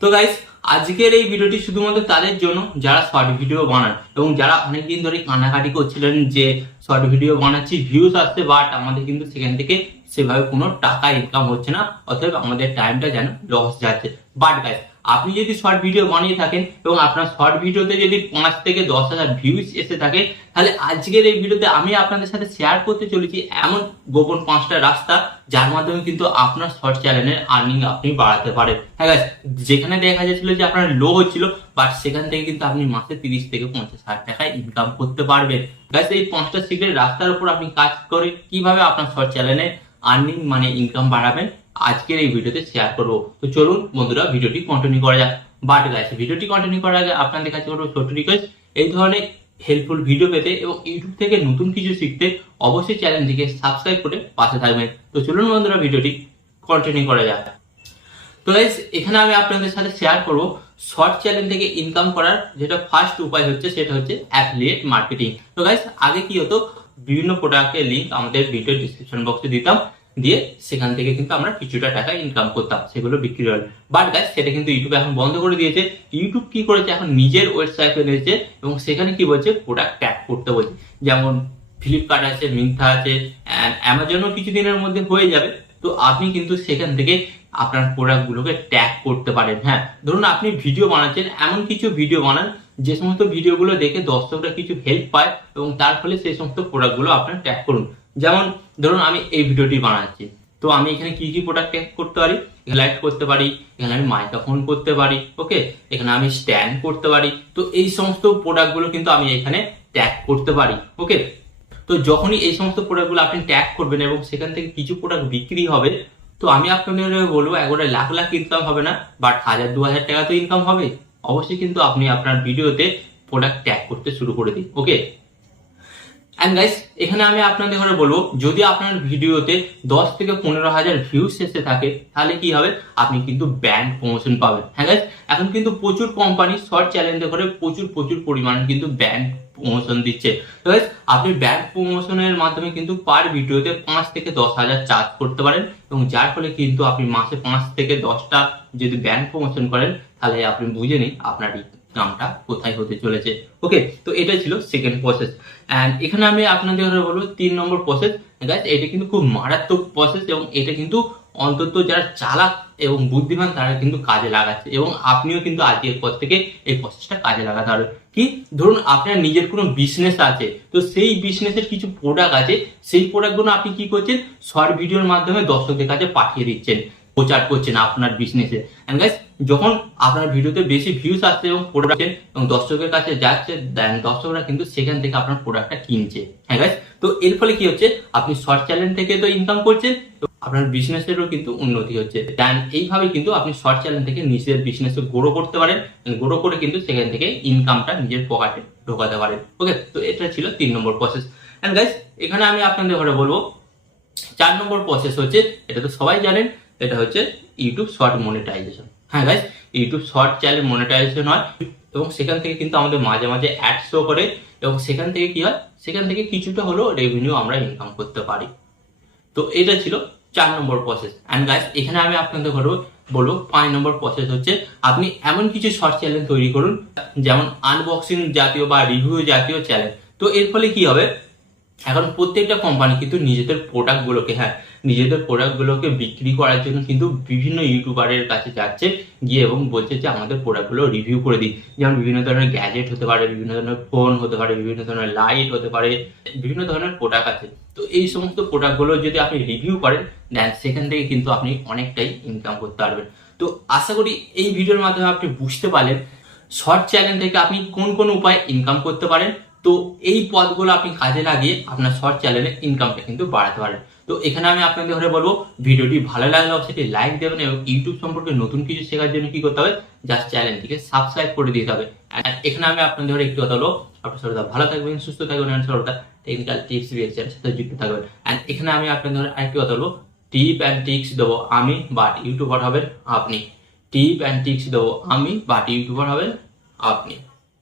তো গাইস আজকের এই ভিডিওটি শুধুমাত্র তাদের জন্য, যারা শর্ট ভিডিও বানান এবং যারা অনেকদিন ধরে কানাকাটি করছিলেন যে শর্ট ভিডিও বানাচ্ছি ভিউজ আসছে বাট আমাদের কিন্তু সেখান থেকে সেভাবে কোনো টাকা ইনকাম হচ্ছে না, অতএব আমাদের টাইমটা যেন লস যাচ্ছে। বাট গাইস আপনি যদি শর্ট ভিডিও বানিয়ে থাকেন এবং আপনার শর্ট ভিডিওতে যদি পাঁচ থেকে দশ হাজার ভিউজ এসে থাকে, তাহলে আজকের এই ভিডিওতে আমি আপনাদের সাথে শেয়ার করতে চলেছি এমন গোপন পাঁচটা রাস্তা, যার মাধ্যমে কিন্তু আপনার শর্ট চ্যানেলের আর্নিং আপনি বাড়াতে পারেন। হ্যাঁ যেখানে দেখা যাচ্ছিল যে আপনার লো হচ্ছিল বাট সেখান থেকে কিন্তু আপনি মাসে তিরিশ থেকে পঞ্চাশ হাজার টাকা ইনকাম করতে পারবেন। গাইস এই পাঁচটা সিক্রেট রাস্তার উপর আপনি কাজ করে কীভাবে আপনার শর্ট চ্যানেলে আর্নিং মানে ইনকাম বাড়াবেন আজকের এই ভিডিওতে শেয়ার করব। তো চলুন বন্ধুরা, ভিডিওটি কন্টিনিউ করা যাক। বাট গাইস ভিডিওটি কন্টিনিউ করার আগে আপনাদের কাছে করব ছোট্ট রিকোয়েস্ট এই ধরনের হেল্পফুল ভিডিও পেতে এবং ইউটিউব থেকে নতুন কিছু শিখতে অবশ্যই চ্যানেলটিকে সাবস্ক্রাইব করে পাশে থাকবেন। তো চলুন বন্ধুরা, ভিডিওটি কন্টিনিউ করা যাক। তো গাইস এখানে আমি আপনাদের সাথে শেয়ার করব শর্ট চ্যানেল থেকে ইনকাম করার যেটা ফার্স্ট উপায় হচ্ছে, সেটা হচ্ছে অ্যাফিলিয়েট মার্কেটিং তো গাইস আগে কি হতো? বিভিন্ন প্রোডাক্টের লিংক আমাদের ভিডিও ডিসক্রিপশন বক্সে দিতাম। দিয়ে সেখান থেকে কিন্তু আমরা কিছুটা টাকা ইনকাম করতাম, সেগুলো বিক্রি হল। বাট গাইস সেটা কিন্তু ইউটিউব এখন বন্ধ করে দিয়েছে। ইউটিউব কি করেছে? এখন নিজের ওয়েবসাইট এনেছে এবং সেখানে কি বলছে? প্রোডাক্ট ট্যাগ করতে বলছে। যেমন ফ্লিপকার্ট আছে মিন্থা আছে অ্যামাজনও কিছুদিনের মধ্যে হয়ে যাবে। তো আপনি কিন্তু সেখান থেকে আপনার প্রোডাক্টগুলোকে ট্যাগ করতে পারেন হ্যাঁ। ধরুন আপনি ভিডিও বানাচ্ছেন, এমন কিছু ভিডিও বানান, যে সমস্ত ভিডিওগুলো দেখে দর্শকরা কিছু হেল্প পায় এবং তার ফলে সেই সমস্ত প্রোডাক্টগুলো আপনার ট্যাগ করুন। যেমন ধরুন আমি এই ভিডিওটি বানাচ্ছি। তো আমি এখানে কি কি প্রোডাক্ট করতে পারি? লাইট করতে পারি, এখানে আমি মাইক্রোফোন করতে পারি ওকে এখানে আমি স্ট্যান্ড করতে পারি। তো এই সমস্ত প্রোডাক্টগুলো কিন্তু আমি এখানে ট্যাগ করতে পারি ওকে তো যখনই এই সমস্ত প্রোডাক্টগুলো আপনি ট্যাগ করবেন এবং সেখান থেকে কিছু প্রোডাক্ট বিক্রি হবে, তো আমি আপনাদের বলব, একবারে লাখ লাখ ইনকাম হবে না বাট হাজার দু হাজার টাকা তো ইনকাম হবে। অবশ্যই কিন্তু আপনি আপনার ভিডিওতে প্রোডাক্ট ট্যাগ করতে শুরু করে দিন ওকে অ্যান্ড গাইস এখানে আমি আপনাদের ঘরে বলব যদি আপনার ভিডিওতে দশ থেকে পনেরো হাজার ভিউজ এসে থাকে তাহলে কি হবে? আপনি কিন্তু ব্যান্ড প্রমোশন পাবেন। হ্যাঁ গাইস এখন কিন্তু প্রচুর কোম্পানি শর্ট চ্যালেঞ্জে করে প্রচুর প্রচুর পরিমাণে কিন্তু ব্যান্ড প্রমোশন দিচ্ছে। তো guys, আপনি ব্যান্ড প্রমোশনের মাধ্যমে কিন্তু পার ভিডিওতে পাঁচ থেকে দশ হাজার চার্জ করতে পারেন এবং যার ফলে কিন্তু আপনি মাসে পাঁচ থেকে দশটা যদি ব্যান্ড প্রমোশন করেন তাহলে আপনি বুঝে নিন আপনার ইনকামটা কোথায় হতে চলেছে। ওকে তো এটা ছিল সেকেন্ড প্রসেস অ্যান্ড এখানে আমি আপনাদের বলব, তিন নম্বর প্রসেস গাইস এটা কিন্তু খুব মারাত্মক প্রসেস এবং এটা কিন্তু অন্তত যারা চালাক এবং বুদ্ধিমান, তারা কিন্তু কাজে লাগাচ্ছে। এবং আপনিও কিন্তু আজকের পর থেকে এই প্রসেসটা কাজে লাগাতে পারবেন কি? ধরুন আপনার নিজের কোনো বিজনেস আছে, তো সেই বিজনেসের কিছু প্রোডাক্ট আছে। সেই প্রোডাক্টগুলো আপনি কি করছেন? শর্ট ভিডিওর মাধ্যমে দর্শকদের কাছে পাঠিয়ে দিচ্ছেন, প্রচার করছেন আপনার বিজনেসে এন্ড গাইস যখন আপনার ভিডিওতে বেশি ভিউজ আসছে এবং প্রোডাক্ট এবং দর্শকের কাছে যাচ্ছে দেন দর্শকরা কিন্তু সেখান থেকে আপনার প্রোডাক্টটা কিনছে। হ্যাঁ গাইস তো এর ফলে কি হচ্ছে? আপনি শর্ট চ্যানেল থেকে তো ইনকাম করছেন আপনার বিজনেসেরও কিন্তু উন্নতি হচ্ছে। দেন এইভাবে কিন্তু আপনি শর্ট চ্যানেল থেকে নিজের বিজনেস গ্রো করতে পারেন গ্রো করে কিন্তু সেখান থেকে ইনকামটা নিজের পকেটে ঢোকাতে পারেন। ওকে তো এটা ছিল তিন নম্বর প্রসেস এন্ড গাইস এখানে আমি আপনাদের ঘরে বলব, চার নম্বর প্রসেস হচ্ছে, এটা তো সবাই জানেন, এটা হচ্ছে ইউটিউব শর্ট মনিটাইজেশন হ্যাঁ guys YouTube short channel monetisation হয় এবং সেখান থেকে কিন্তু আমাদের মাঝে মাঝে অ্যাড শো করে এবং সেখান থেকে কি হয়? সেখান থেকে কিছুটা হলেও রেভিনিউ আমরা ইনকাম করতে পারি। তো এটা ছিল চার নম্বর প্রসেস অ্যান্ড গাইস এখানে আমি আপনাদের ঘরে বলব, পাঁচ নম্বর প্রসেস হচ্ছে আপনি এমন কিছু শর্ট চ্যানেল তৈরি করুন, যেমন আনবক্সিং জাতীয় বা রিভিউ জাতীয় চ্যানেল তো এর ফলে কি হবে? এখন প্রত্যেকটা কোম্পানি কিন্তু নিজেদের প্রোডাক্টগুলোকে হ্যাঁ নিজেদের প্রোডাক্টগুলোকে বিক্রি করার জন্য কিন্তু বিভিন্ন ইউটিউবারের কাছে যাচ্ছে, গিয়ে এবং বলছে যে আমাদের প্রোডাক্টগুলো রিভিউ করে দিই। যেমন বিভিন্ন ধরনের গ্যাজেট হতে পারে, বিভিন্ন ধরনের ফোন হতে পারে, বিভিন্ন ধরনের লাইট হতে পারে, বিভিন্ন ধরনের প্রোডাক্ট আছে। তো এই সমস্ত প্রোডাক্টগুলো যদি আপনি রিভিউ করেন দেন সেখান থেকে কিন্তু আপনি অনেকটাই ইনকাম করতে পারবেন। তো আশা করি এই ভিডিওর মাধ্যমে আপনি বুঝতে পারলেন শর্ট চ্যানেল থেকে আপনি কোন কোন উপায়ে ইনকাম করতে পারেন তো এই পদগুলো আপনি কাজে লাগিয়ে আপনার শর্ট চ্যানেলে ইনকামটা কিন্তু বাড়াতে পারেন তো এখানে আমি আপনাদের ঘরে বলব, ভিডিওটি ভালো লাগলে অবশ্যই লাইক দেবেন এবং ইউটিউব সম্পর্কে নতুন কিছু শেখার জন্য কি করতে হবে জাস্ট চ্যানেলটিকে সাবস্ক্রাইব করে দিতে হবে। এখানে আমি আপনাদের ঘরে একটু কথা বলব, আপনার সর্বদা ভালো থাকবেন, সুস্থ থাকবেন, and সর্বদা টেকনিক্যাল টিপস রিয়েছেন সাথে যুক্ত থাকবেন। অ্যান্ড এখানে আমি আপনাদের ঘরে আরেকটি কথা বলব টিপ অ্যান্ড টিক্স দেবো আমি বাট ইউটিউবার হবেন আপনি। টিপ অ্যান্ড টিক্স দেবো আমি বাট ইউটিউবার হবেন আপনি।